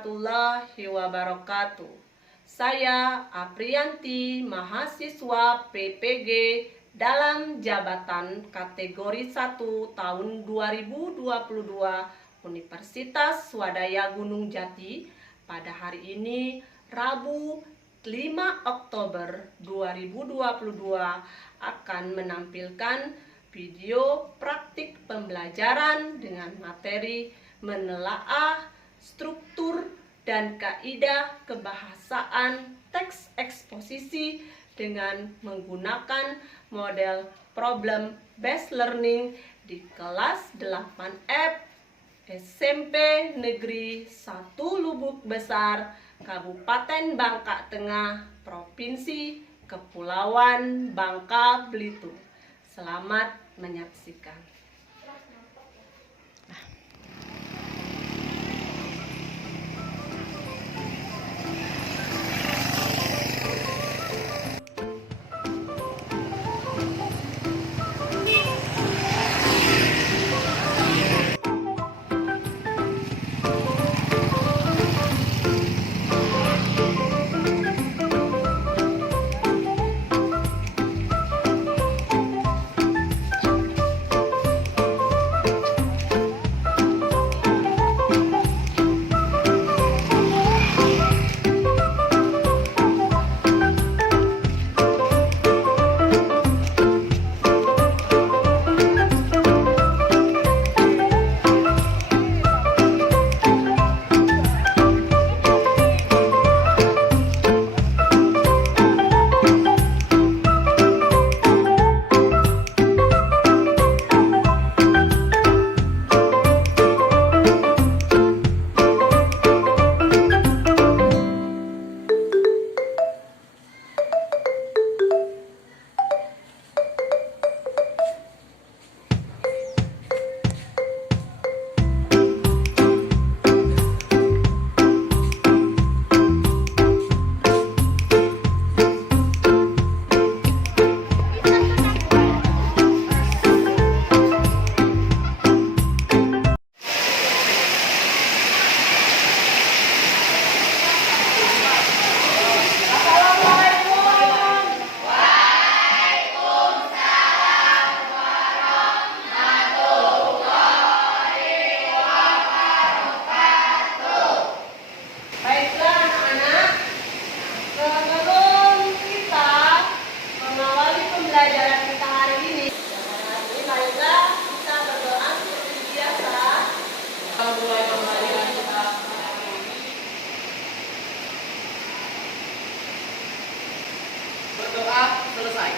warahmatullahi wabarakatuh. Saya Apriyanti, mahasiswa PPG dalam jabatan kategori 1 tahun 2022 Universitas Swadaya Gunung Jati. Pada hari ini, Rabu 5 Oktober 2022 akan menampilkan video praktik pembelajaran dengan materi menelaah struktur dan kaidah kebahasaan teks eksposisi dengan menggunakan model problem based learning di kelas 8F SMP Negeri 1 Lubuk Besar, Kabupaten Bangka Tengah, Provinsi Kepulauan Bangka Belitung. Selamat menyaksikan. Berdoa selesai.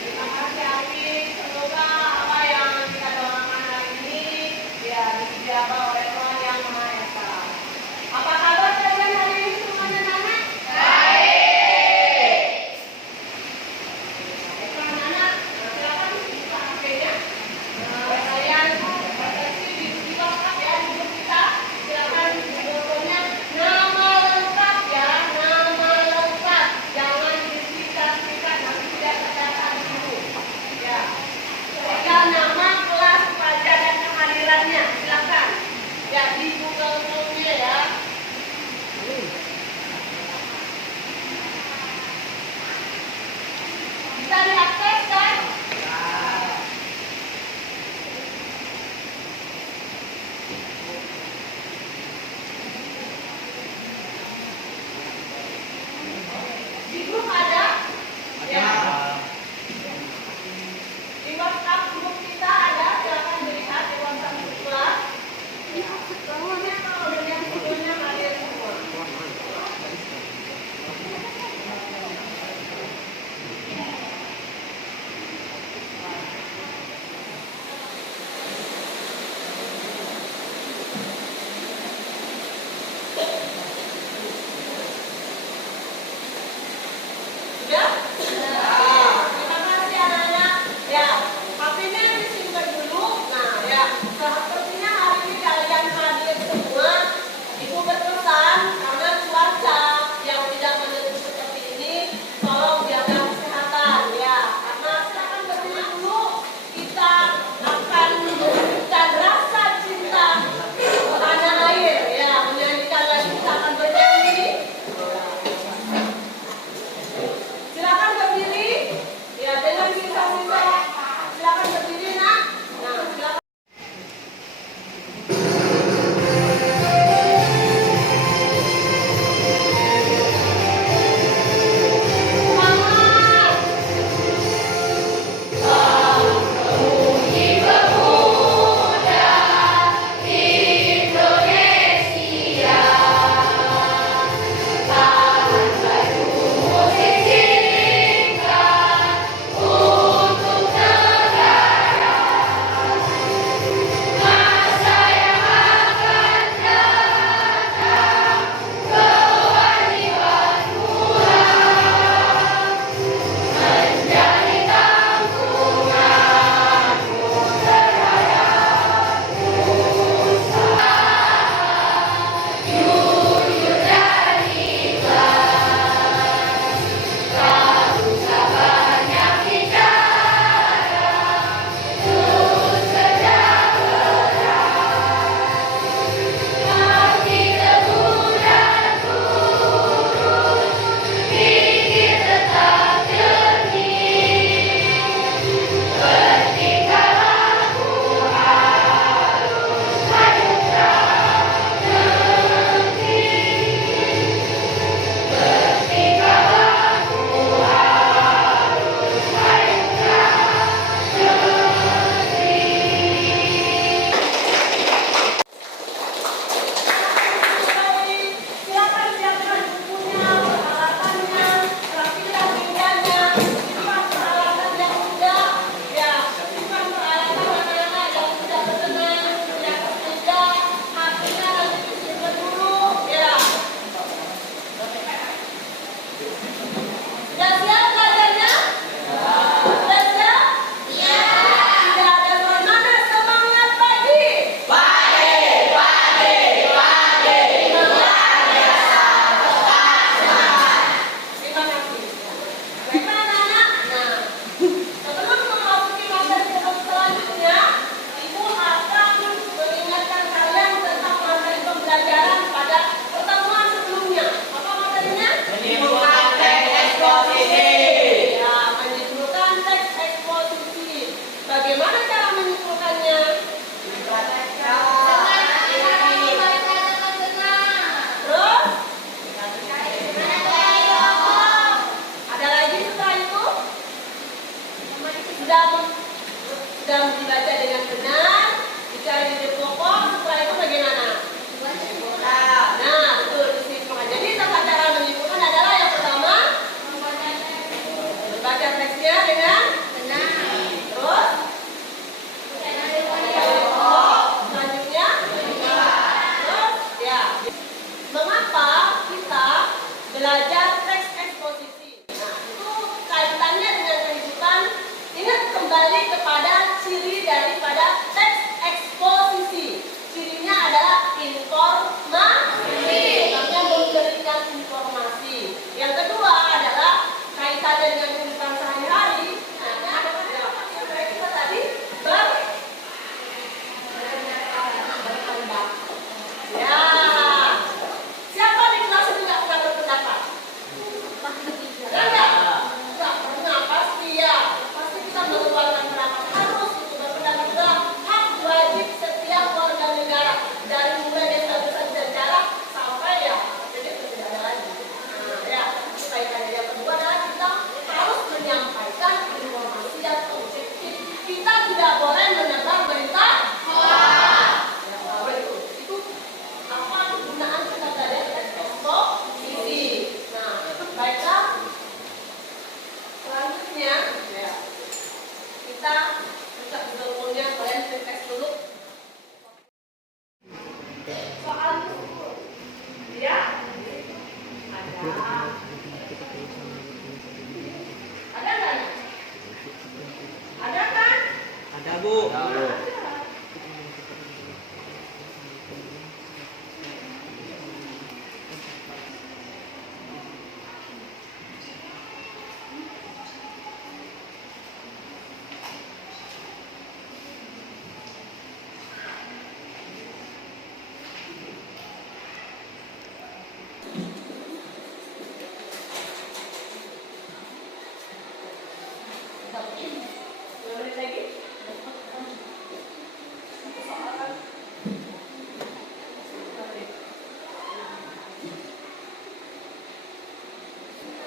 Terima kasih Abi. Semoga apa yang kita doakan hari ini biar dijawab oleh Tuhan Yang Maha Esa. Apa kabar kalian hari ini semuanya, Nana? Baik. Baiklah, Nana. Silakan buka HP-nya. Kalian batasi diskusi lengkap ya di grup kita. Silakan fotonya nama lengkap ya, nama lengkap. Jangan disingkat-singkat, nanti tidak tercatat di buku. Ya. Tinggal nama, kelas, pelajar dan kehadirannya. Silakan. Ya, di Google Form-nya ya. Bisa diakses kan? Di grup ada? Ya. Di WhatsApp grup kita ada, silakan dilihat di WhatsApp grup kelas. Semuanya kalau dengan videonya hadir semua. belajar teks eksposisi. Nah, itu kaitannya dengan kehidupan. Ingat kembali kepada ciri daripada teks eksposisi. Cirinya adalah informasi. Artinya memberikan informasi. Yang kedua adalah kaitannya dengan kehidupan sehari-hari. Nah, ada kita tadi berpendapat. Ya. Siapa di kelas itu nggak pernah berpendapat? Ada nggak? Nggak pernah, pasti ya. Pasti kita mengeluarkan pendapat. Harus itu berpendapat adalah hak wajib setiap warga negara. Dari mulai dia sudah bisa berbicara sampai ya, jadi tidak ada lagi. Nah, ya, kaitannya yang kedua adalah kita harus menyampaikan informasi yang objektif. Kita tidak boleh menebar berita hoax. Itu apa kegunaan kita belajar teks eksposisi. Nah, baiklah. Selanjutnya, ya, kita buka Google-nya, kalian cek teks dulu. Soal ya, ada nggak? Ada kan? Ada, Bu. Ada. Boleh lagi? Soalan.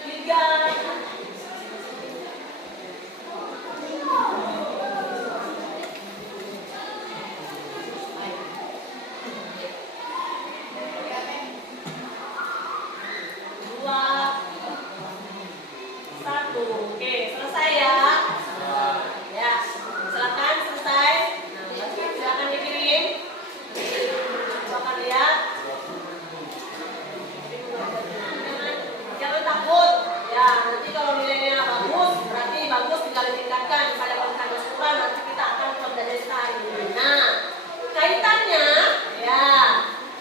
Liga. Satu, oke, selesai ya. Ya, silakan selesai. Nah, silakan dikirim. Silakan lihat. Jangan takut. Ya, nanti kalau nilainya bagus, berarti bagus tinggal ditingkatkan pada konten keseluruhan. Nanti kita akan mempelajari hari ini. Nah, kaitannya, ya,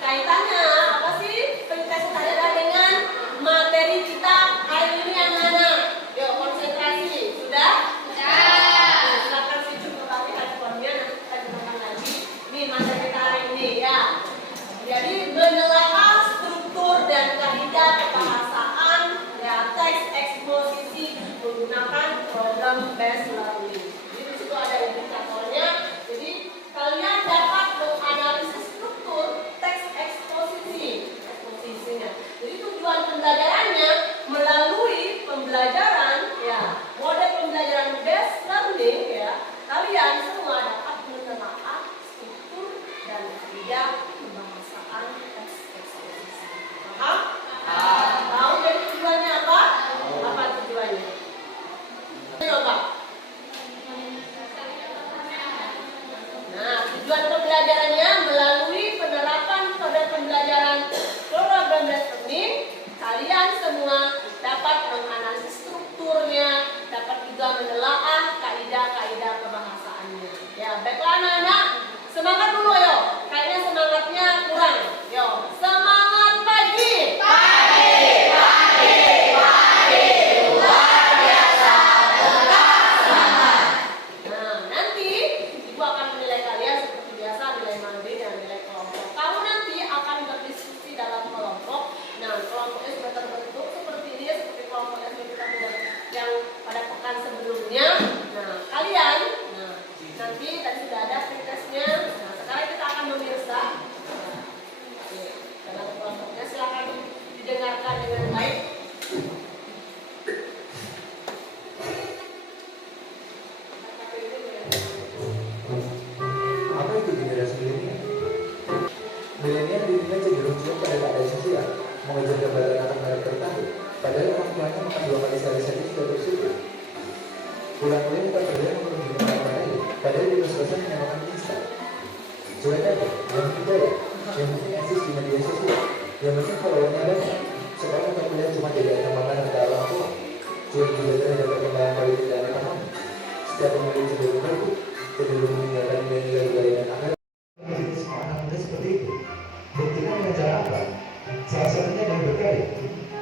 kaitannya apa sih? Tes adalah dengan materi kita hari ini yang mana? Yuk, konsentrasi. Sudah? Sudah. Silakan sih coba perhatikan formnya, nanti kita gunakan lagi. Nih materi kita hari ini ya. Jadi menelaah struktur dan kaidah kebahasaan ya teks eksposisi menggunakan program based learning. Jadi di situ ada indikatornya. Jadi kalian dapat menganalisis struktur teks eksposisinya. Jadi tujuan pembelajarannya melalui pembelajaran ya model pembelajaran based learning ya. Kalian semua dapat menelaah struktur dan kaidah kebahasaan teks eksposisi. Paham? Tahu jadi tujuannya apa? Apa tujuannya? Coba. Nah, tujuan pembelajarannya melalui penerapan pada pembelajaran program based learning, kalian semua dapat menganalisis strukturnya, dapat juga menelaah kaidah-kaidah kebahasaannya. Ya, baiklah anak-anak, semangat dulu yo. Kayaknya semangatnya kurang. Yo, semangat pagi. Luar biasa. Semangat. Nah, nanti Ibu akan menilai kalian seperti biasa, nilai mandiri dan nilai kelompok. Kamu nanti akan berdiskusi dalam kelompok. Nah, kelompoknya sudah terbentuk seperti ini, seperti kelompoknya sudah kita buat yang pada pekan sebelumnya. Nah, kalian, nanti tadi sudah ada tesnya. Nah, sekarang kita akan memirsa. Dalam kelompoknya silakan didengarkan dengan baik. Apa itu generasi milenial? Milenial dinilai cenderung cuek pada keadaan sosial, mengejar gambaran akan merek tertentu, padahal orang tuanya makan 2 kali sehari saja sudah bersyukur. Pulang kuliah bukan terlihat memenuhi orang lain, padahal di kos-kosan menyamakan instan. Cuek aja, yang penting gaya, yang penting eksis di media sosial, yang penting followernya banyak. Sekarang mata kuliah cuma jadi ancaman negara orang tua, cuek juga terhadap perkembangan politik dan ekonomi. Setiap pemilih cenderung berbeda, cenderung meninggalkan nilai-nilai budaya dan agama. Mendidik semua anak muda seperti itu. Buktikan dengan cara apa? Salah satunya dengan berkarya.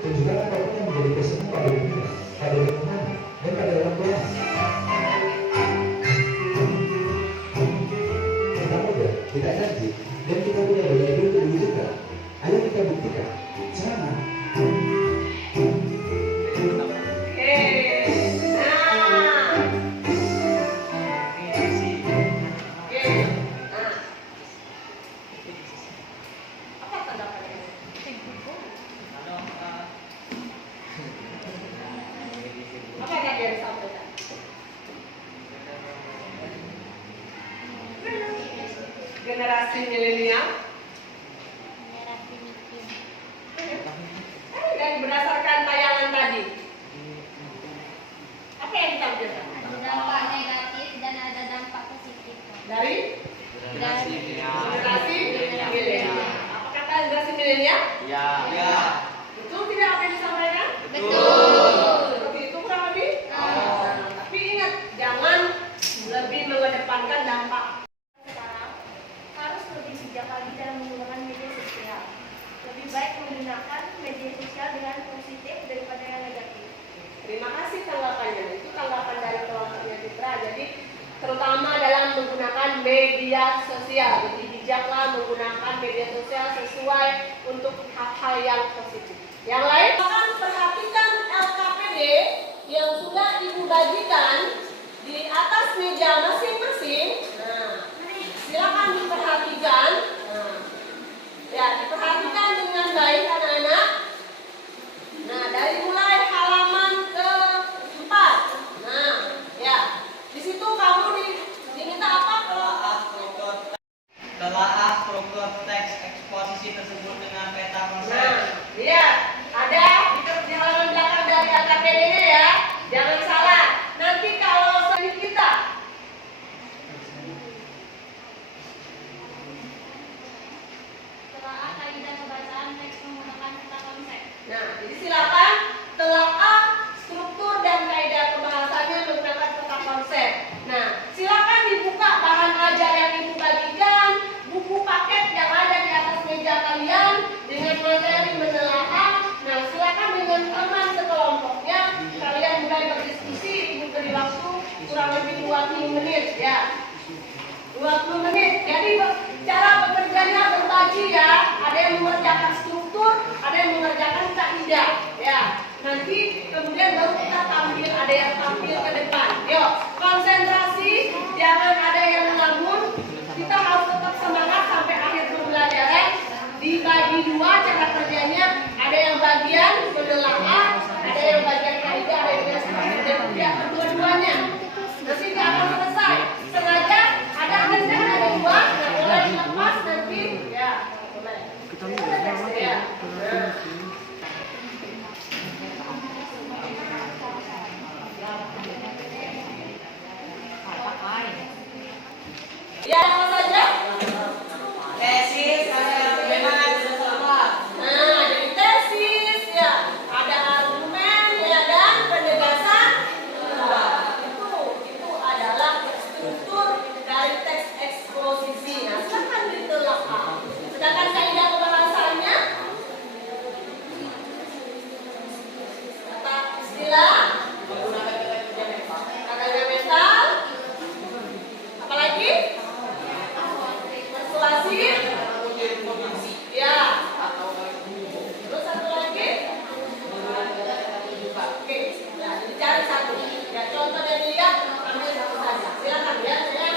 Tunjukkan apapun yang menjadi passion pada dunia, pada lingkungan, dan pada orang tua. Kita muda, kita energi, dan kita punya banyak ide untuk diwujudkan. Ayo kita buktikan. Jangan. Generasi milenial. Dan berdasarkan tayangan tadi, apa yang ditampilkan? Ada dampak negatif dan ada dampak positif. Dari Dari generasi milenial. Apa kata generasi milenial? Ya. Betul tidak apa yang disampaikan? Betul. Seperti itu kurang lebih. Tapi ingat, jangan lebih mengedepankan dampak. Sekarang harus lebih bijak lagi dalam menggunakan media sosial. Lebih baik menggunakan media sosial dengan positif daripada yang negatif. Terima kasih tanggapannya. Itu tanggapan dari kelompoknya Citra. Jadi terutama dalam menggunakan media sosial. Jadi bijaklah menggunakan media sosial sesuai untuk hal-hal yang positif. Yang lain, akan perhatikan LKPD yang sudah Ibu bagikan di atas meja masing-masing. Nah, silakan diperhatikan. Ya, diperhatikan dengan baik anak-anak. Nah, dari mulai halaman ke-4. Nah, ya. Di situ kamu diminta apa? Telaah struktur teks eksposisi tersebut dengan peta konsep. Nah, lihat. Ada di halaman belakang dari LKPD-nya ya. Jangan salah. Nanti kalau seni kita Telaah kaidah pembacaan teks menggunakan peta konsep. Nah, jadi silakan telaah struktur dan kaidah pembahasannya menggunakan peta konsep. Nah, silakan dibuka bahan ajar yang Ibu bagikan, buku paket yang ada di atas meja kalian dengan materi menelaah. Nah, silakan dengan teman sekelompoknya kalian mulai berdiskusi. Ibu beri waktu kurang lebih 20 menit ya. 20 menit. Jadi cara bekerjanya berbagi ya. Ada yang mengerjakan struktur, ada yang mengerjakan kaidah ya. Nanti kemudian baru kita tampil, ada yang tampil ke depan. Yuk, konsentrasi, jangan ada yang ngelamun. Kita harus tetap semangat sampai akhir pembelajaran. Dibagi dua cara kerjanya, ada yang bagian menelaah, ada yang bagian kaidah, ada yang bagian dan tidak kedua-duanya. Nanti tidak akan selesai. Sengaja ada kerjaan dari dua, nah boleh dilepas nanti ya. Boleh. Ya. Nah. Ya, apa saja? Tesis, argumen, Nah, jadi tesis ya, ada argumen ya dan penjelasan. Itu adalah struktur dari teks eksposisi. Nah, silakan ditelaah. Sedangkan kaidah pembahasannya kata istilah kata mental. Apalagi? Persuasif. Ya. Terus satu lagi? Oke, nah dicari satu. Ya, contoh yang dilihat, ambil satu saja. Silakan ya, saya.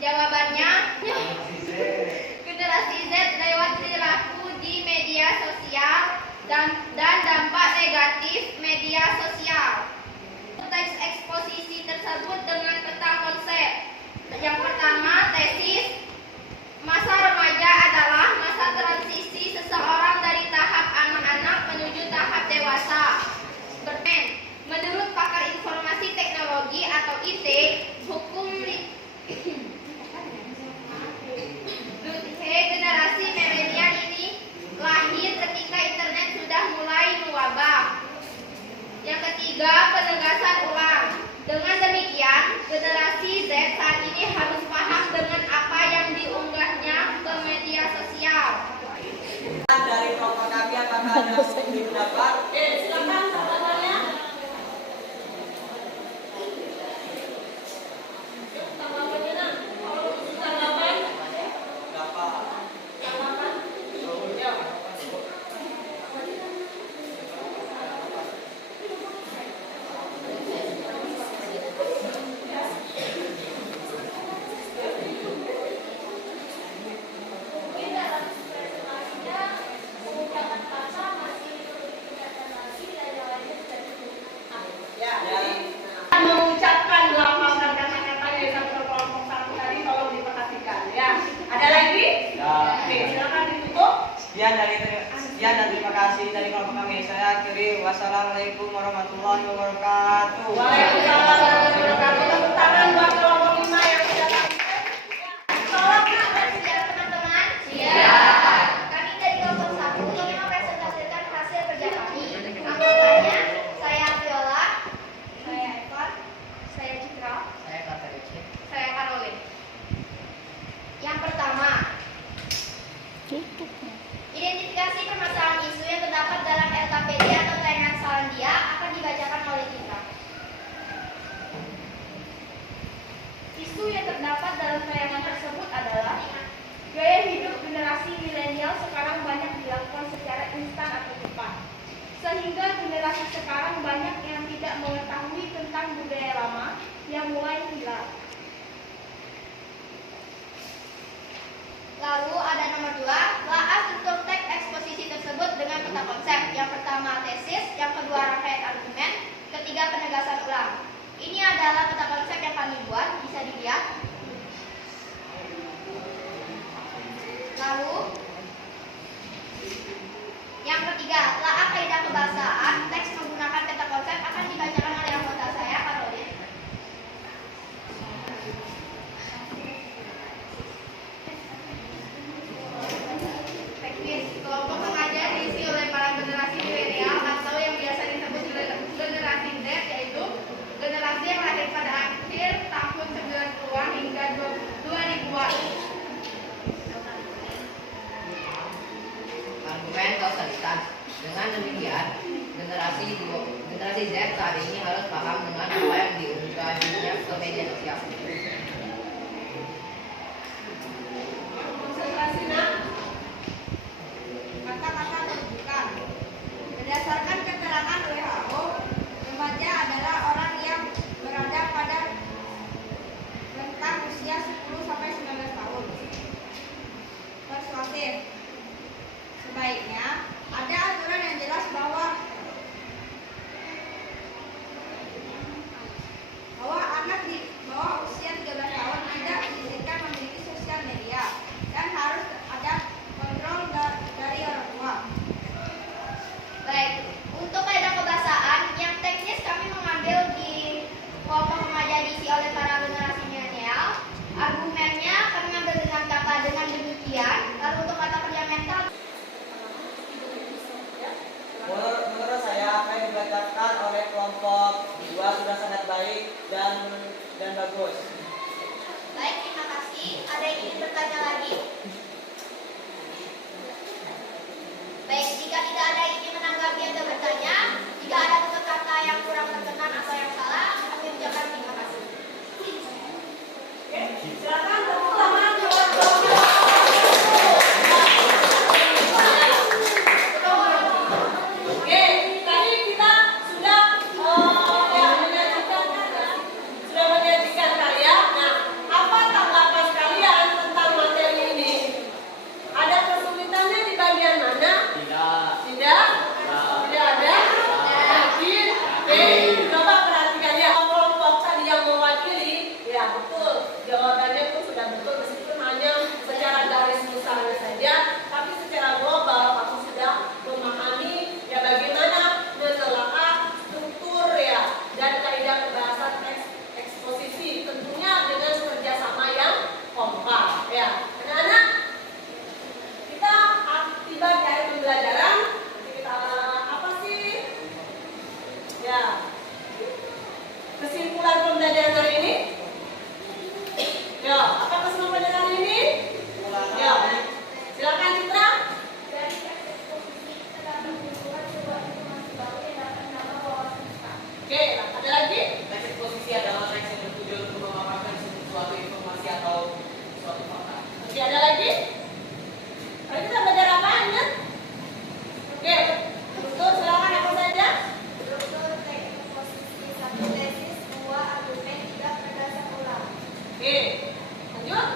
Jawabannya, generasi Z lewat perilaku di media sosial dan dampak negatif media sosial. Teks eksposisi tersebut dengan peta konsep. Yang pertama, tesis. Masa remaja adalah masa transisi seseorang dari tahap anak-anak menuju tahap dewasa. Bermain. Menurut pakar informasi teknologi atau IT, generasi milenial ini lahir ketika internet sudah mulai mewabah. Yang ketiga, penegasan ulang. Dengan demikian, generasi Z saat ini harus paham dengan apa yang diunggahnya ke media sosial. Dari kelompok kami apakah ada pendapat? Silakan pertanyaannya. Tanggapannya nak. Kalau tanggapan, Dapat. tanggapan. Ya. Mengucapkan lafazan kata-kata yang satu kelompok satu tadi tolong diperhatikan ya. Ada lagi? Ya. Oke, silakan ditutup. Sekian dan terima kasih dari kelompok kami. Saya akhiri. Wassalamualaikum warahmatullahi wabarakatuh. Waalaikumsalam warahmatullahi wabarakatuh. Tepuk tangan buat kelompok 5 yang sudah tampil. Salam Siap teman-teman? Siap. Kami dari kelompok 1 ingin mempresentasikan hasil kerja kami. Anggotanya, saya Viola, saya Evan, saya Citra, saya Caroline. Yang pertama, identifikasi permasalahan isu yang terdapat dalam RKPD atau tayangan Selandia akan dibacakan oleh kita. Isu yang terdapat dalam tayangan tersebut adalah gaya hidup generasi milenial sekarang banyak dilakukan secara instan atau cepat. Sehingga generasi sekarang banyak yang tidak mengetahui tentang budaya lama yang mulai hilang. Lalu ada nomor 2, telaah struktur teks eksposisi tersebut dengan peta konsep. Yang pertama tesis, yang kedua rangkaian argumen, ketiga penegasan ulang. Ini adalah peta konsep yang kami buat, bisa dilihat. Lalu yang ketiga, telaah kaidah kebahasaan, teks menggunakan peta konsep akan dibacakan oleh anggota saya, Caroline. Teknis kelompok mengajar diisi oleh para generasi milenial atau yang biasa disebut generasi Z, yaitu generasi yang lahir pada akhir tahun 90-an hingga 2000-an.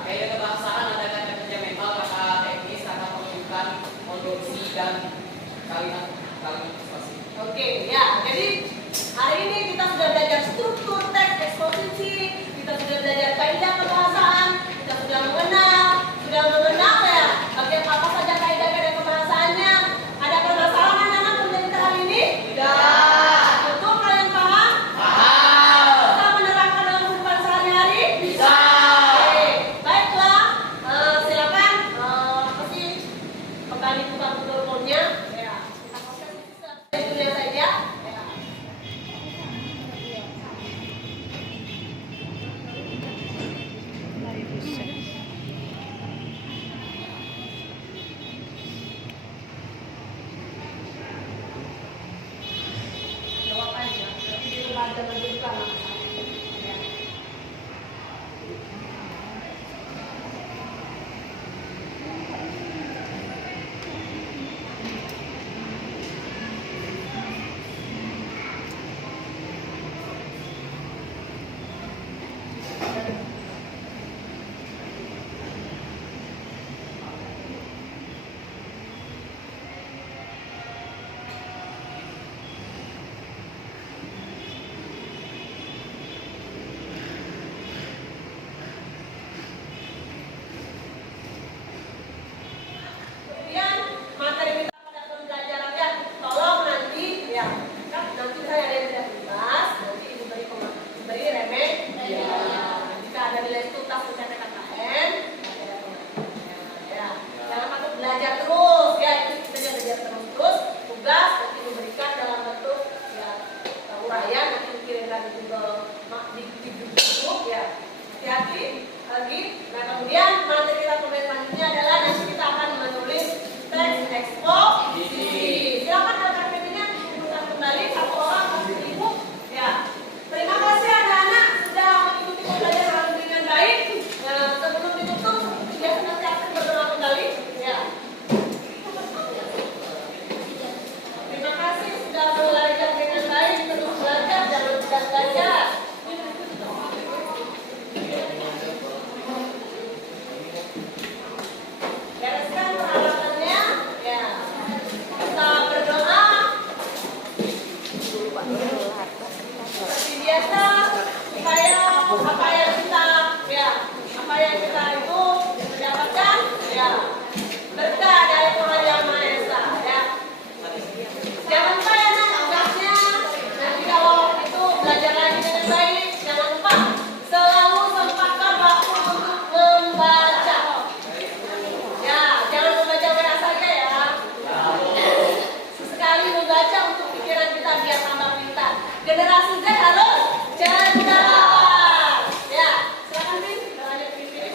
Gaya kebahasaan ada kata kerja mental, kata teknis, kata penunjukan, konstruksi, dan kalimat persuasi. Oke, ya. Jadi hari ini kita sudah belajar struktur teks eksposisi, kita sudah belajar kaidah kebahasaan, kita sudah mengenal ya bagian apa saja kaidah-kaidah kebahasaannya. Ada permasalahan anak pemerintah hari ini? Tidak. Betul kalian paham? Paham. Bisa menerapkan dalam kehidupan sehari-hari? Bisa. Oke, baiklah. Silakan kembali buka Google Form-nya. Ya. Kita proses itu saja. Ya. Jawab aja. Nanti di rumah ada menunjukkan. Ya. Kemudian materi kita pada pembelajaran ya, tolong nanti ya, kan nanti saya ada yang tidak tuntas, nanti ibu beri remeh. Ya. Jika ada nilai tuntas mencapai KKN, ya. Jangan takut belajar terus, ya itu kita jangan belajar terus. Tugas nanti diberikan dalam bentuk ya uraian, nanti dikirimkan di Google di YouTube ya. Hati-hati lagi. Nah kemudian materi kita selanjutnya adalah nanti kita akan menulis teks eksposisi. Silakan rekan PPT-nya dudukkan kembali satu orang satu ibu. Ya. Terima kasih anak-anak sudah mengikuti pembelajaran dengan baik. Nah, sebelum ditutup seperti biasa nanti akan berdoa kembali. Ya. Terima kasih sudah belajar dengan baik, terus belajar jangan tidak belajar. Bereskan peralatannya, ya. Kita berdoa. Seperti biasa, supaya apa yang kita itu mendapatkan, ya, berkah dari Tuhan Yang Maha Esa, ya. Jangan lupa ya nak tugasnya. Nanti kalau itu belajar lagi dengan baik, jangan lupa selalu sempatkan waktu untuk membaca. Ya, jangan membaca WA saja ya. Sesekali membaca untuk pikiran kita biar tambah pintar. Generasi Z harus cerdas. Ya, silakan Vin, kita lanjut Vin.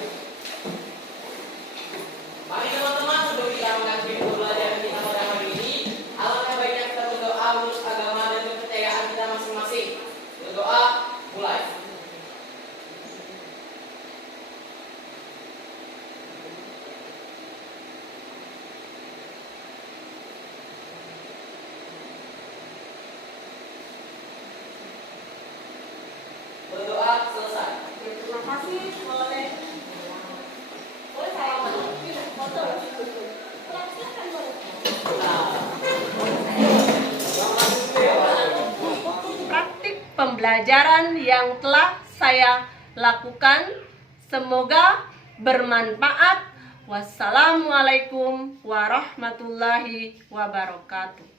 Mari teman-teman, sebelum kita mengakhiri pembelajaran kita pada hari ini, alangkah baiknya kita berdoa menurut agama dan kepercayaan kita masing-masing. Berdoa, mulai. Berdoa selesai. Terima kasih. Boleh saya foto. Silakan boleh. Praktik pembelajaran yang telah saya lakukan semoga bermanfaat. Wassalamualaikum warahmatullahi wabarakatuh.